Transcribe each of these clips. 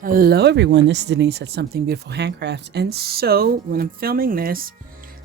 Hello everyone, this is Denise at Something Beautiful Handcrafts. And so when I'm filming this,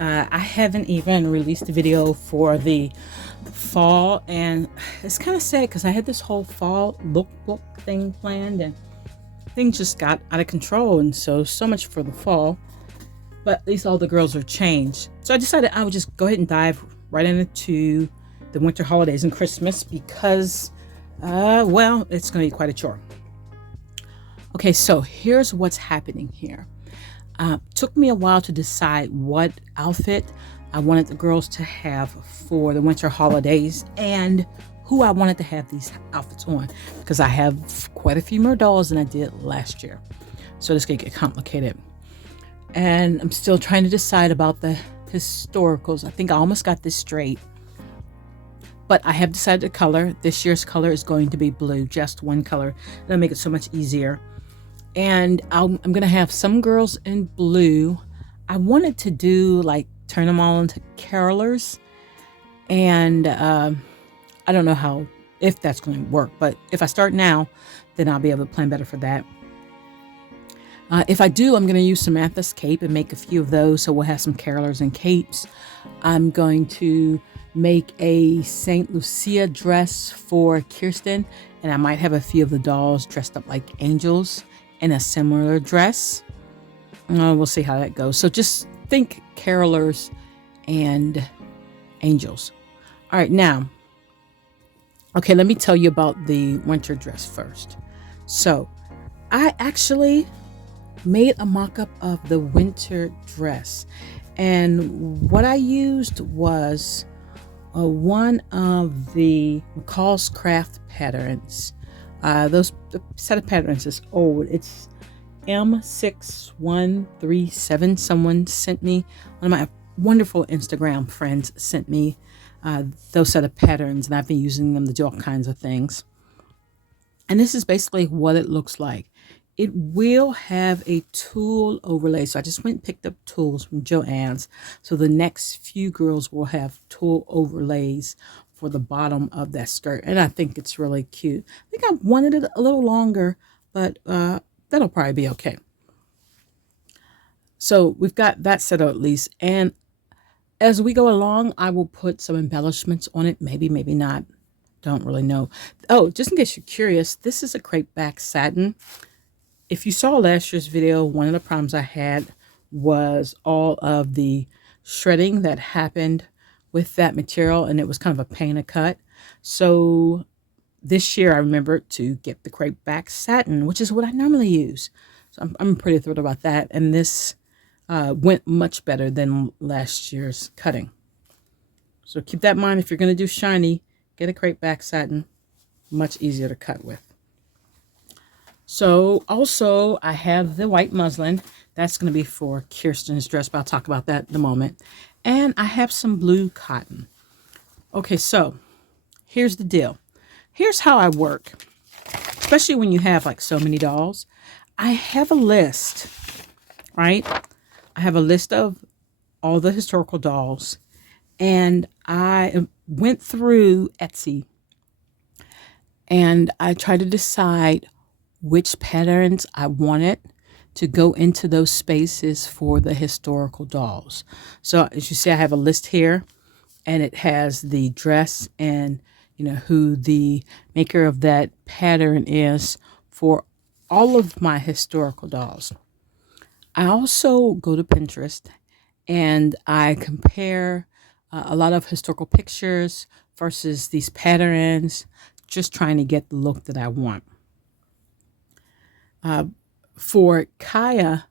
I haven't even released a video for the fall, and it's kind of sad because I had this whole fall lookbook thing planned and things just got out of control, and so much for the fall, but at least all the girls are changed. So I decided I would just go ahead and dive right into the winter holidays and Christmas because well, it's going to be quite a chore. Okay, so here's what's happening here. Took me a while to decide what outfit I wanted the girls to have for the winter holidays and who I wanted to have these outfits on because I have quite a few more dolls than I did last year. So this could get complicated. And I'm still trying to decide about the historicals. I think I almost got this straight. But I have decided the color. This year's color is going to be blue, just one color. That'll make it so much easier. And I'm gonna have some girls in blue. I wanted to do like turn them all into carolers, and I don't know how if that's going to work. But if I start now, then I'll be able to plan better for that. If I do, I'm going to use Samantha's cape and make a few of those, so we'll have some carolers and capes. I'm going to make a Saint Lucia dress for Kirsten, and I might have a few of the dolls dressed up like angels in a similar dress. We'll see how that goes. So just think carolers and angels. All right, now, okay, let me tell you about the winter dress first. So I actually made a mock-up of the winter dress, and what I used was one of the McCall's Craft patterns. The set of patterns is old. It's M6137. Someone sent me, one of my wonderful Instagram friends sent me those set of patterns, and I've been using them to do all kinds of things. And this is basically what it looks like. It will have a tulle overlay. So I just went and picked up tools from Joann's. So the next few girls will have tulle overlays for the bottom of that skirt. And I think it's really cute. I think I wanted it a little longer, but that'll probably be okay. So we've got that set up at least. And as we go along, I will put some embellishments on it. Maybe, maybe not. Don't really know. Oh, just in case you're curious, this is a crepe back satin. If you saw last year's video, one of the problems I had was all of the shredding that happened with that material, and it was kind of a pain to cut. So this year I remembered to get the crepe back satin, which is what I normally use. So I'm pretty thrilled about that. And this went much better than last year's cutting. So keep that in mind. If you're going to do shiny, get a crepe back satin. Much easier to cut with. So also I have the white muslin. That's going to be for Kirsten's dress, but I'll talk about that in a moment. And I have some blue cotton. Okay, so here's the deal. Here's how I work, especially when you have like so many dolls. I have a list, right? I have a list of all the historical dolls, and I went through Etsy and I tried to decide which patterns I wanted to go into those spaces for the historical dolls. So as you see, I have a list here, and it has the dress and who the maker of that pattern is for all of my historical dolls. I also go to Pinterest and I compare a lot of historical pictures versus these patterns, just trying to get the look that I want. For Kaya,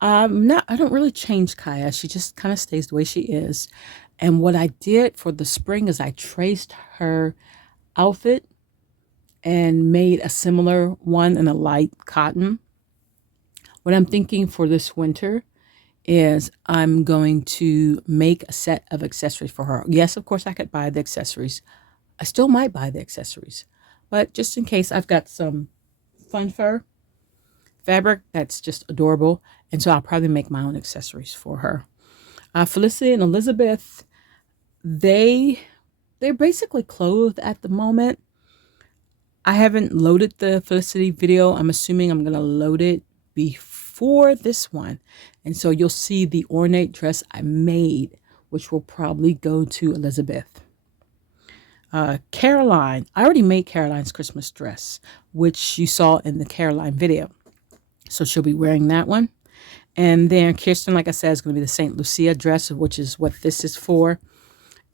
I don't really change Kaya. She just kind of stays the way she is. And what I did for the spring is I traced her outfit and made a similar one in a light cotton. What I'm thinking for this winter is I'm going to make a set of accessories for her. Yes, of course I could buy the accessories. I still might buy the accessories, but just in case, I've got some fun fur fabric that's just adorable, and so I'll probably make my own accessories for her. Felicity and Elizabeth, they're basically clothed at the moment. I haven't loaded the Felicity video. I'm assuming I'm going to load it before this one. And so you'll see the ornate dress I made, which will probably go to Elizabeth. Caroline, I already made Caroline's Christmas dress, which you saw in the Caroline video. So she'll be wearing that one. And then Kirsten, like I said, is going to be the St. Lucia dress, which is what this is for.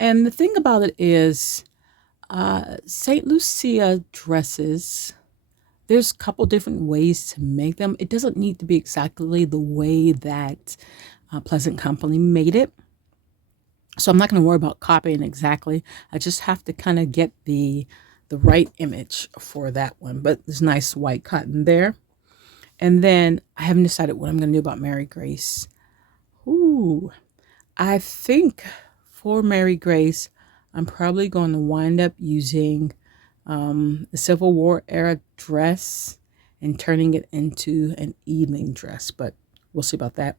And the thing about it is, St. Lucia dresses, there's a couple different ways to make them. It doesn't need to be exactly the way that Pleasant Company made it. So I'm not going to worry about copying exactly. I just have to kind of get the right image for that one. But there's nice white cotton there. And then I haven't decided what I'm going to do about Mary Grace. Ooh, I think for Mary Grace, I'm probably going to wind up using the Civil War era dress and turning it into an evening dress. But we'll see about that.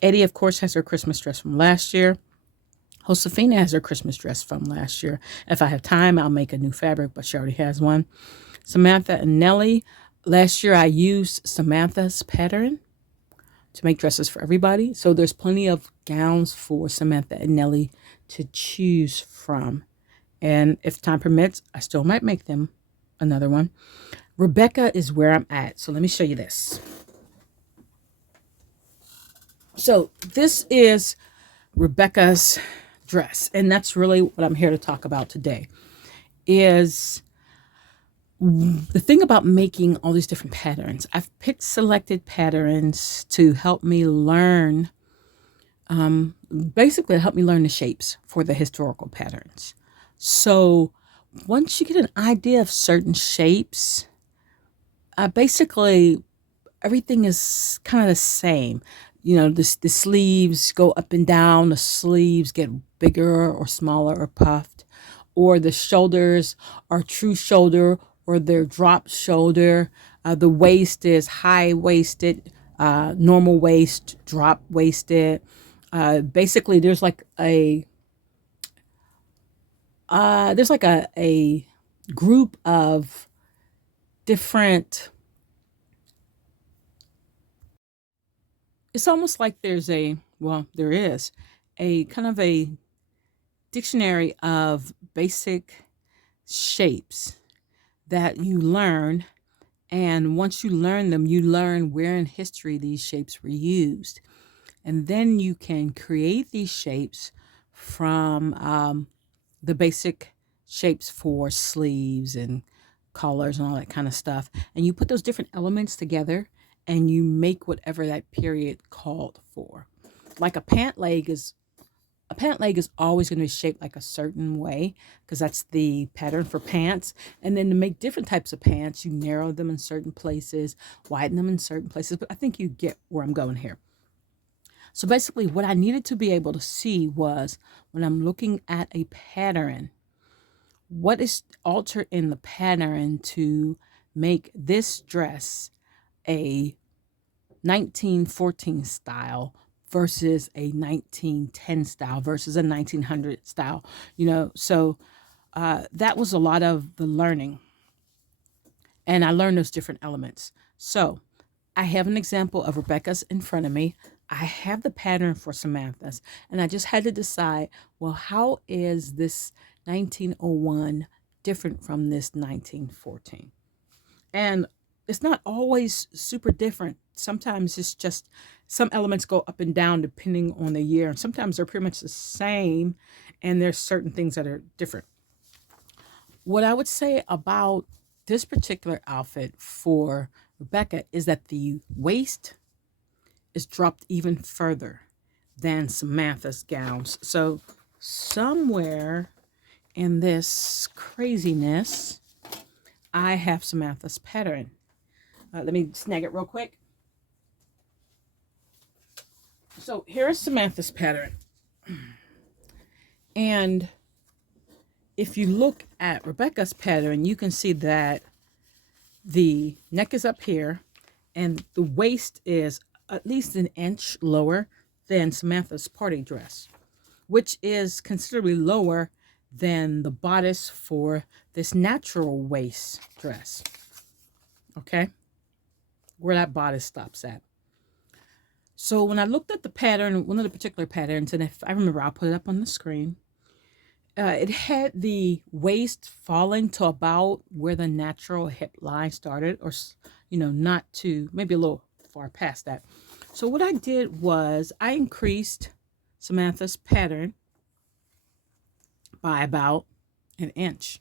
Eddie, of course, has her Christmas dress from last year. Josefina has her Christmas dress from last year. If I have time, I'll make a new fabric, but she already has one. Samantha and Nellie. Last year, I used Samantha's pattern to make dresses for everybody. So there's plenty of gowns for Samantha and Nellie to choose from. And if time permits, I still might make them another one. Rebecca is where I'm at. So let me show you this. So this is Rebecca's dress. And that's really what I'm here to talk about today. Is the thing about making all these different patterns. I've picked selected patterns to help me learn, basically help me learn the shapes for the historical patterns. So once you get an idea of certain shapes, basically everything is kind of the same. You know, the sleeves go up and down, the sleeves get bigger or smaller or puffed, or the shoulders are true shoulder or they're drop shoulder. The waist is high-waisted, normal waist, drop waisted. Basically, there's like a group of different. It's almost like there is a kind of a dictionary of basic shapes that you learn. And once you learn them, you learn where in history these shapes were used. And then you can create these shapes from the basic shapes for sleeves and collars and all that kind of stuff. And you put those different elements together and you make whatever that period called for. Like a pant leg is always going to be shaped like a certain way because that's the pattern for pants. And then to make different types of pants, you narrow them in certain places, widen them in certain places. But I think you get where I'm going here. So basically what I needed to be able to see was when I'm looking at a pattern, what is altered in the pattern to make this dress a 1914 style versus a 1910 style versus a 1900 style, so that was a lot of the learning, and I learned those different elements. So I have an example of Rebecca's in front of me. I have the pattern for Samantha's, and I just had to decide, well, how is this 1901 different from this 1914? And it's not always super different. Sometimes it's just some elements go up and down depending on the year. And sometimes they're pretty much the same, and there's certain things that are different. What I would say about this particular outfit for Rebecca is that the waist is dropped even further than Samantha's gowns. So somewhere in this craziness, I have Samantha's pattern. Let me snag it real quick. So here's Samantha's pattern. And if you look at Rebecca's pattern, you can see that the neck is up here and the waist is at least an inch lower than Samantha's party dress, which is considerably lower than the bodice for this natural waist dress. Okay, where that bodice stops at. So when I looked at the pattern, one of the particular patterns, and if I remember, I'll put it up on the screen. It had the waist falling to about where the natural hip line started, or, you know, not too, maybe a little far past that. So what I did was I increased Samantha's pattern by about an inch.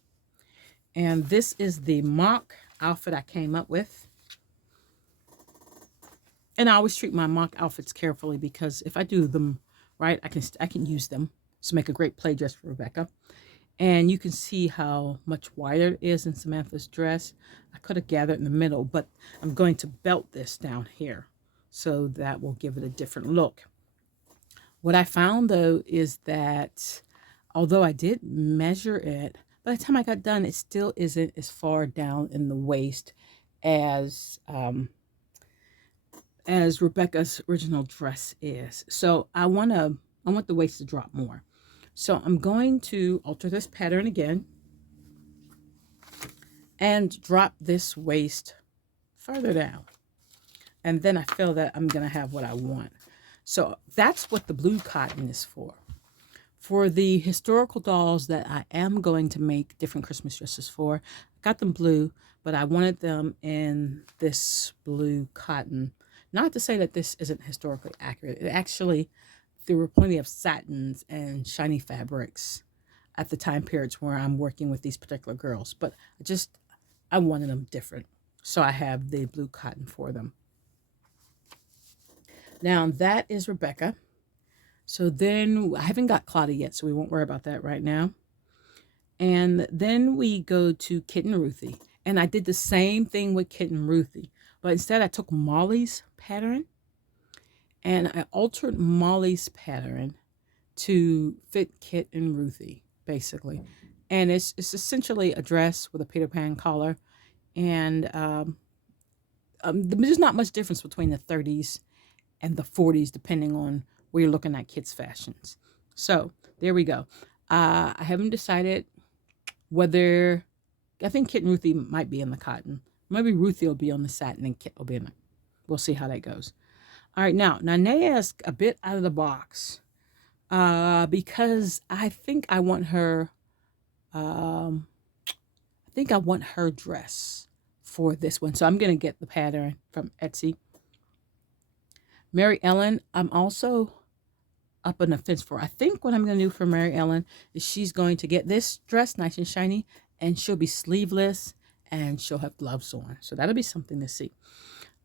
And this is the mock outfit I came up with. And I always treat my mock outfits carefully, because if I do them right, I can use them to make a great play dress for Rebecca. And you can see how much wider it is in Samantha's dress. I could have gathered in the middle, but I'm going to belt this down here, so that will give it a different look. What I found, though, is that although I did measure it, by the time I got done, it still isn't as far down in the waist as Rebecca's original dress is. So I want the waist to drop more. So I'm going to alter this pattern again and drop this waist further down. And then I feel that I'm going to have what I want. So that's what the blue cotton is for. For the historical dolls that I am going to make different Christmas dresses for, I got them blue, but I wanted them in this blue cotton. Not to say that this isn't historically accurate. It actually, there were plenty of satins and shiny fabrics at the time periods where I'm working with these particular girls, but I wanted them different. So I have the blue cotton for them. Now that is Rebecca. So then I haven't got Claudia yet, so we won't worry about that right now. And then we go to Kitten Ruthie. And I did the same thing with Kitten Ruthie, but instead I took Molly's pattern and I altered Molly's pattern to fit Kitten Ruthie, basically. And it's essentially a dress with a Peter Pan collar. And there's not much difference between the 30s and the 40s, depending on where you're looking at kids' fashions. So there we go. I haven't decided whether, I think Kitten Ruthie might be in the cotton. Maybe Ruthie will be on the satin and Kit will be in it. We'll see how that goes. All right, now Nanae is a bit out of the box because I think I want her, dress for this one. So I'm going to get the pattern from Etsy. Mary Ellen, I'm also up on the fence for. I think what I'm going to do for Mary Ellen is she's going to get this dress nice and shiny, and she'll be sleeveless and she'll have gloves on. So that'll be something to see.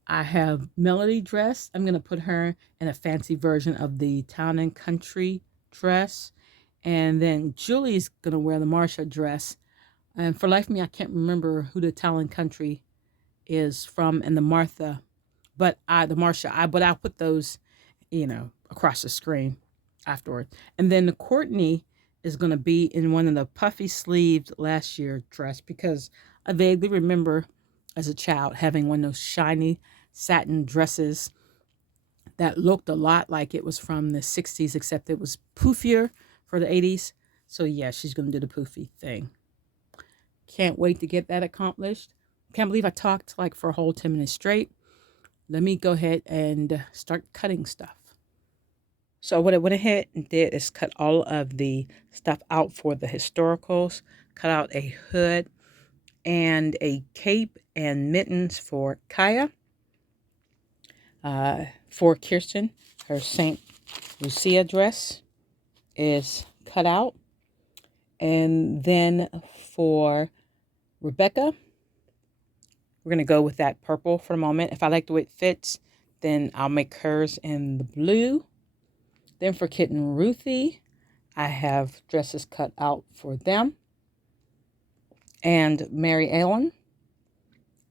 I have Melody dress. I'm going to put her in a fancy version of the Town and Country dress. And then Julie's going to wear the Marsha dress. And for life of me, I can't remember who the Town and Country is from and the Martha. But the Marsha, but I'll put those, across the screen afterward. And then the Courtney is going to be in one of the puffy sleeved last year dress, because I vaguely remember as a child having one of those shiny satin dresses that looked a lot like it was from the 60s, except it was poofier for the 80s. So yeah, she's going to do the poofy thing. Can't wait to get that accomplished. Can't believe I talked like for a whole 10 minutes straight. Let me go ahead and start cutting stuff. So what I went ahead and did is cut all of the stuff out for the historicals, cut out a hood and a cape and mittens for Kaya. For Kirsten, her St. Lucia dress is cut out. And then for Rebecca, we're going to go with that purple for a moment. If I like the way it fits, then I'll make hers in the blue. Then for Kitten Ruthie, I have dresses cut out for them. And Mary Ellen,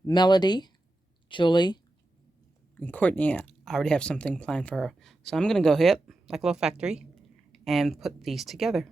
Melody, Julie, and Courtney, I already have something planned for her. So I'm going to go ahead, like a little factory, and put these together.